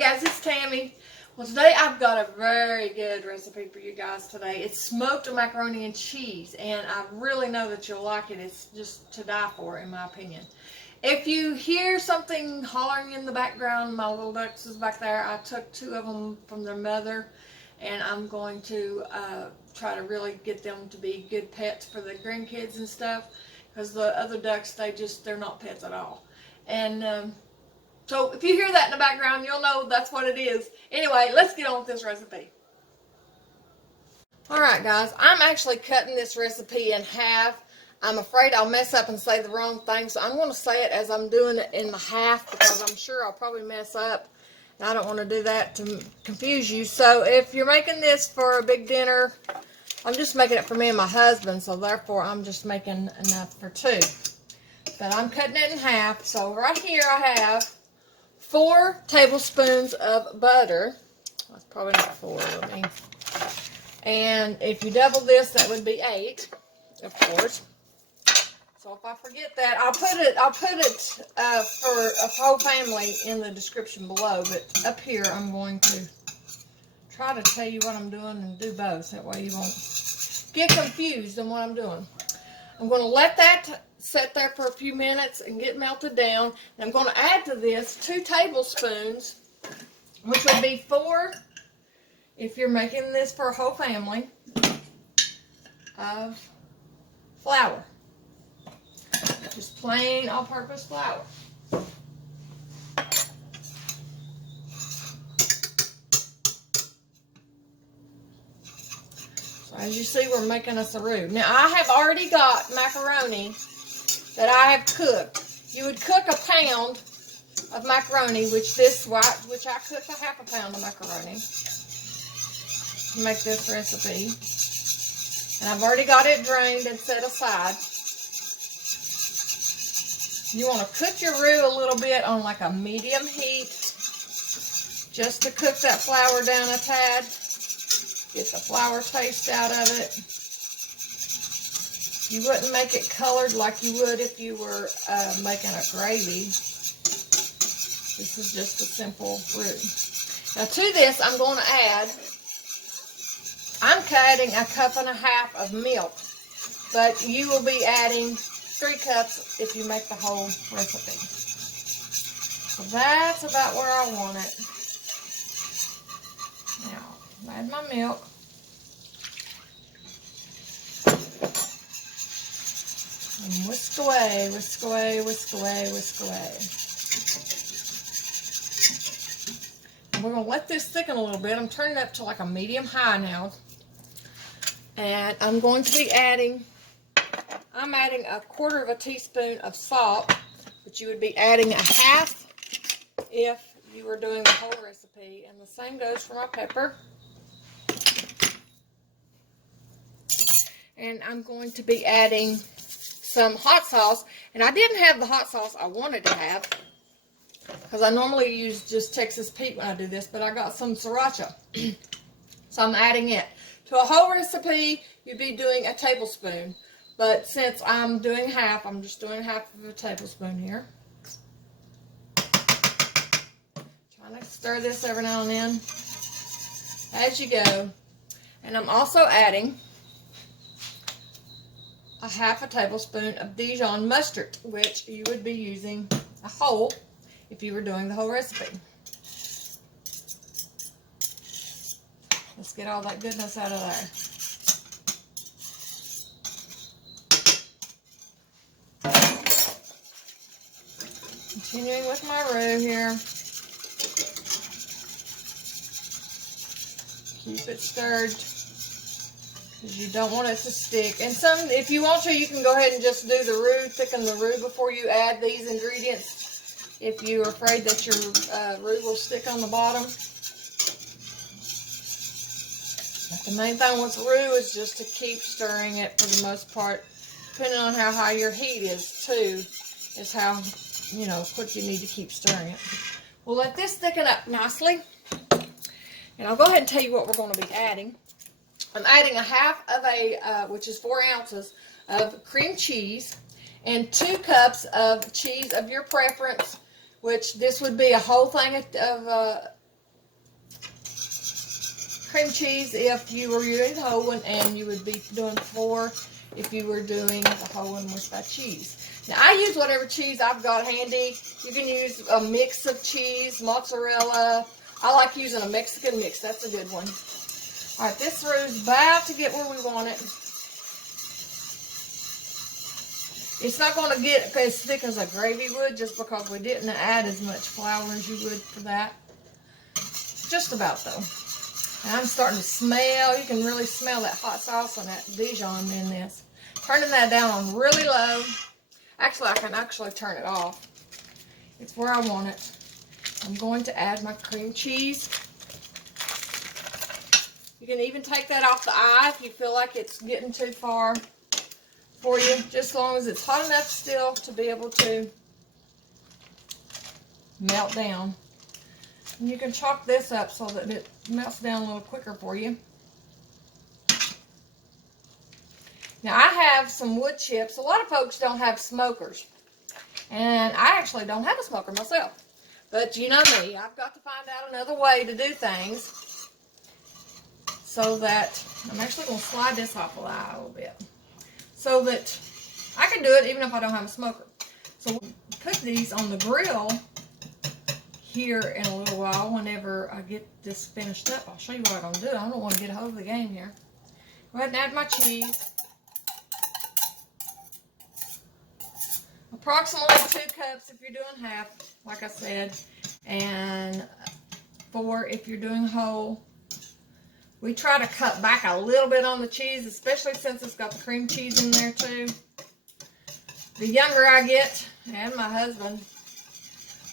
guys, it's Tammy. Well, today I've got a very good recipe for you guys today. It's smoked macaroni and cheese, and I really know that you'll like it. It's just to die for, in my opinion. If you hear something hollering in the background, my little ducks is back there. I took 2 of them from their mother, and I'm going to try to really get them to be good pets for the grandkids and stuff, because the other ducks, they're not pets at all. And so if you hear that in the background, you'll know that's what it is. Anyway, let's get on with this recipe. Alright guys, I'm actually cutting this recipe in half. I'm afraid I'll mess up and say the wrong thing, so I'm going to say it as I'm doing it in the half, because I'm sure I'll probably mess up. And I don't want to do that to confuse you. So if you're making this for a big dinner, I'm just making it for me and my husband, so therefore I'm just making enough for 2. But I'm cutting it in half. So right here I have 4 tablespoons of butter. That's probably not 4, I mean. And if you double this, that would be 8, of course. So if I forget that, I'll put it for a whole family in the description below. But up here, I'm going to try to tell you what I'm doing and do both. That way you won't get confused on what I'm doing. I'm going to let that set there for a few minutes and get melted down. And I'm going to add to this 2 tablespoons, which would be 4 if you're making this for a whole family, of flour. Just plain all-purpose flour. So as you see, we're making us a roux. Now I have already got macaroni that I have cooked. You would cook a pound of macaroni, which I cooked a half a pound of macaroni to make this recipe. And I've already got it drained and set aside. You want to cook your roux a little bit on like a medium heat, just to cook that flour down a tad. Get the flour taste out of it. You wouldn't make it colored like you would if you were making a gravy. This is just a simple roux. Now to this, I'm going to add, I'm adding 1.5 cups of milk, but you will be adding 3 cups if you make the whole recipe. So that's about where I want it. Now, add my milk. And whisk away, whisk away, whisk away, whisk away. And we're going to let this thicken a little bit. I'm turning it up to like a medium high now. And I'm going to be adding, I'm adding 1/4 teaspoon of salt, but you would be adding 1/2 if you were doing the whole recipe. And the same goes for my pepper. And I'm going to be adding some hot sauce. And I didn't have the hot sauce I wanted to have, because I normally use just Texas Pete when I do this, but I got some sriracha. So I'm adding it. To a whole recipe, you'd be doing 1 tablespoon. But since I'm doing half, I'm just doing 1/2 tablespoon here. Trying to stir this every now and then as you go. And I'm also adding 1/2 tablespoon of Dijon mustard, which you would be using a whole if you were doing the whole recipe. Let's get all that goodness out of there. Continuing with my roux here. Keep it stirred, because you don't want it to stick. And if you want to, you can go ahead and just do the roux, thicken the roux before you add these ingredients, if you're afraid that your roux will stick on the bottom. The main thing with roux is just to keep stirring it for the most part. Depending on how high your heat is, too, is how, quick you need to keep stirring it. We'll let this thicken up nicely. And I'll go ahead and tell you what we're going to be adding. I'm adding 1/2 which is 4 ounces, of cream cheese, and 2 cups of cheese of your preference, which this would be a whole thing of cream cheese if you were doing the whole one, and you would be doing 4 if you were doing the whole one with that cheese. Now, I use whatever cheese I've got handy. You can use a mix of cheese, mozzarella. I like using a Mexican mix. That's a good one. All right, this roux is about to get where we want it. It's not going to get as thick as a gravy would just because we didn't add as much flour as you would for that. Just about, though. And I'm starting to smell, you can really smell that hot sauce and that Dijon in this. Turning that down on really low. Actually, I can actually turn it off. It's where I want it. I'm going to add my cream cheese. You can even take that off the eye if you feel like it's getting too far for you, just as long as it's hot enough still to be able to melt down. And you can chop this up so that it melts down a little quicker for you. Now, I have some wood chips. A lot of folks don't have smokers, and I actually don't have a smoker myself. But you know me, I've got to find out another way to do things so that, I'm actually going to slide this off the eye a little bit, so that I can do it even if I don't have a smoker. So we'll put these on the grill here in a little while whenever I get this finished up. I'll show you what I'm going to do. I don't want to get a hold of the game here. Go ahead and add my cheese. Approximately 2 cups if you're doing half, like I said, and 4 if you're doing whole. We try to cut back a little bit on the cheese, especially since it's got the cream cheese in there too. The younger I get, and my husband,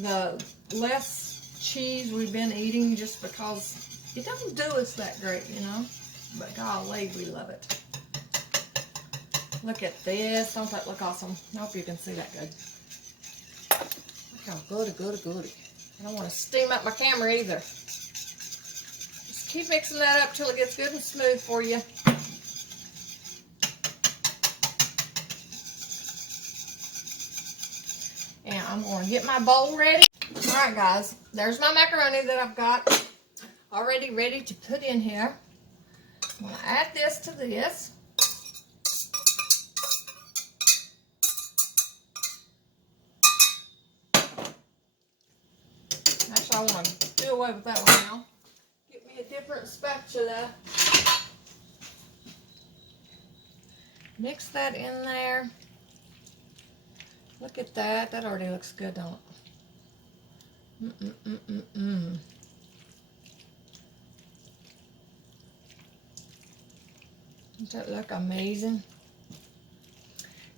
the less cheese we've been eating just because it doesn't do us that great, you know. But golly, we love it. Look at this. Don't that look awesome? I hope you can see that good. Look how goody. I don't want to steam up my camera either. Just keep mixing that up till it gets good and smooth for you. And I'm going to get my bowl ready. Alright guys, there's my macaroni that I've got already ready to put in here. I'm going to add this to this. Actually, I want to do away with that one now. Get me a different spatula. Mix that in there. Look at that. That already looks good, don't it? Doesn't that look amazing?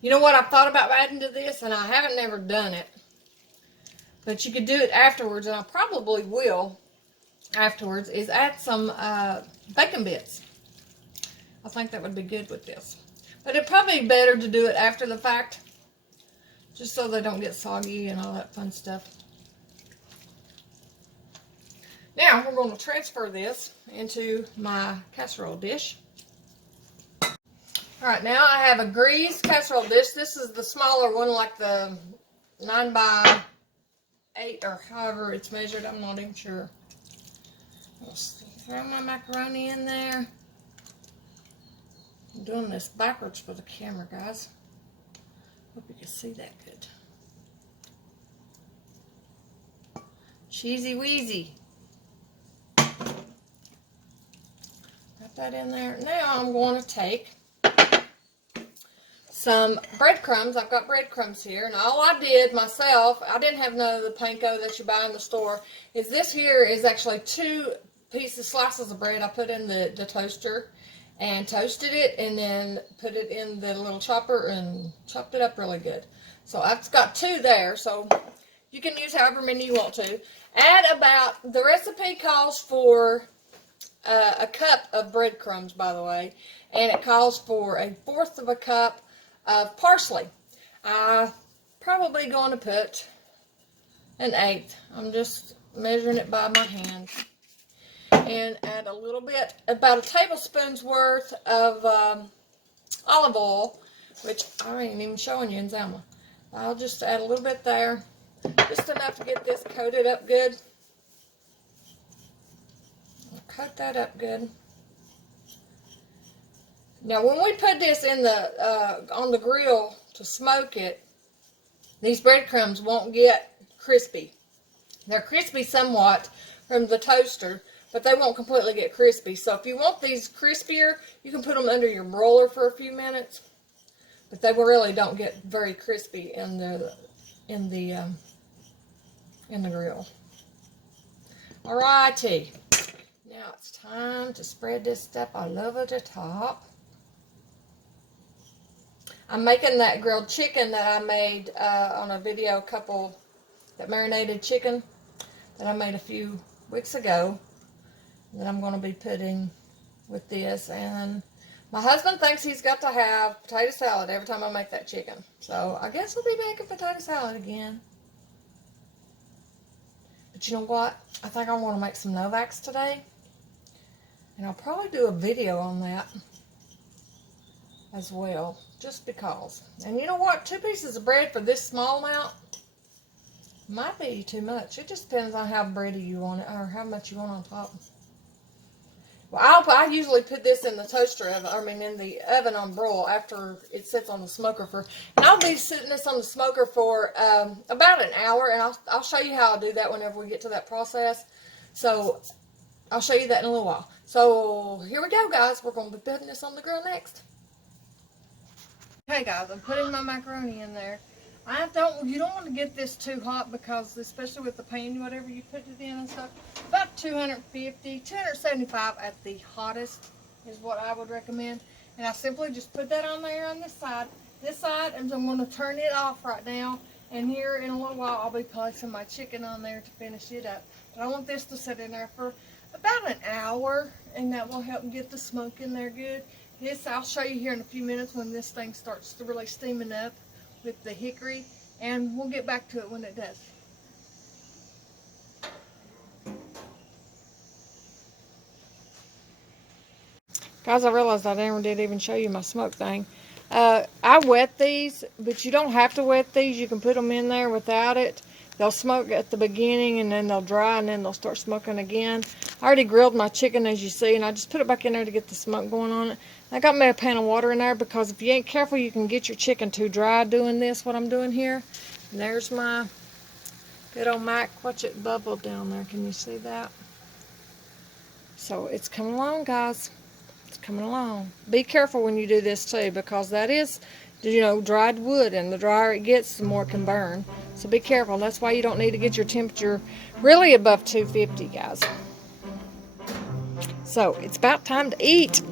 You know what I've thought about adding to this, and I haven't never done it. But you could do it afterwards, and I probably will afterwards, is add some bacon bits. I think that would be good with this. But it'd probably be better to do it after the fact, just so they don't get soggy and all that fun stuff. Now, we're going to transfer this into my casserole dish. Alright, now I have a greased casserole dish. This is the smaller one, like the 9x8 or however it's measured. I'm not even sure. I'll throw my macaroni in there. I'm doing this backwards for the camera, guys. Hope you can see that good. Cheesy wheezy. Got that in there. Now I'm going to take some breadcrumbs. I've got breadcrumbs here, and all I did myself, I didn't have none of the panko that you buy in the store, is this here is actually 2 slices of bread I put in the toaster and toasted it, and then put it in the little chopper and chopped it up really good. So I've got 2 there, so you can use however many you want to. Add about, the recipe calls for a cup of breadcrumbs, by the way, and it calls for 1/4 of a cup of parsley. I'm probably going to put 1/8. I'm just measuring it by my hand. And add a little bit, about a tablespoon's worth of olive oil, which I ain't even showing you in Zelma. I'll just add a little bit there, just enough to get this coated up good. coat that up good. Now, when we put this in the on the grill to smoke it, these breadcrumbs won't get crispy. They're crispy somewhat from the toaster, but they won't completely get crispy. So if you want these crispier, you can put them under your broiler for a few minutes. But they really don't get very crispy in the grill. Alrighty. Now it's time to spread this stuff all over the top. I'm making that grilled chicken that I made on a video, that marinated chicken that I made a few weeks ago, that I'm going to be putting with this. And my husband thinks he's got to have potato salad every time I make that chicken. So I guess we'll be making potato salad again. But you know what? I think I want to make some Novaks today. And I'll probably do a video on that as well, just because. And you know what? 2 pieces of bread for this small amount might be too much. It just depends on how bready you want it, or how much you want on top. Well, I usually put this in the toaster oven, in the oven on broil after it sits on the smoker and I'll be sitting this on the smoker for about an hour, and I'll show you how I'll do that whenever we get to that process. So I'll show you that in a little while. So here we go, guys. We're going to be putting this on the grill next. Okay, guys, I'm putting my macaroni in there. You don't want to get this too hot, because especially with the pan, whatever you put it in and stuff, about 250, 275 at the hottest is what I would recommend. And I simply just put that on there on this side. This side, and I'm going to turn it off right now. And here in a little while, I'll be placing my chicken on there to finish it up. But I want this to sit in there for about an hour, and that will help get the smoke in there good. This I'll show you here in a few minutes when this thing starts to really steaming up with the hickory, and we'll get back to it when it does. Guys, I realized I never did even show you my smoke thing. I wet these, but you don't have to wet these. You can put them in there without it. They'll smoke at the beginning, and then they'll dry, and then they'll start smoking again. I already grilled my chicken, as you see, and I just put it back in there to get the smoke going on it. I got me a pan of water in there, because if you ain't careful, you can get your chicken too dry doing this, what I'm doing here. And there's my good old mac. Watch it bubble down there. Can you see that? So it's coming along, guys. It's coming along. Be careful when you do this too, because that is, dried wood, and the drier it gets, the more it can burn. So be careful. That's why you don't need to get your temperature really above 250, guys. So it's about time to eat.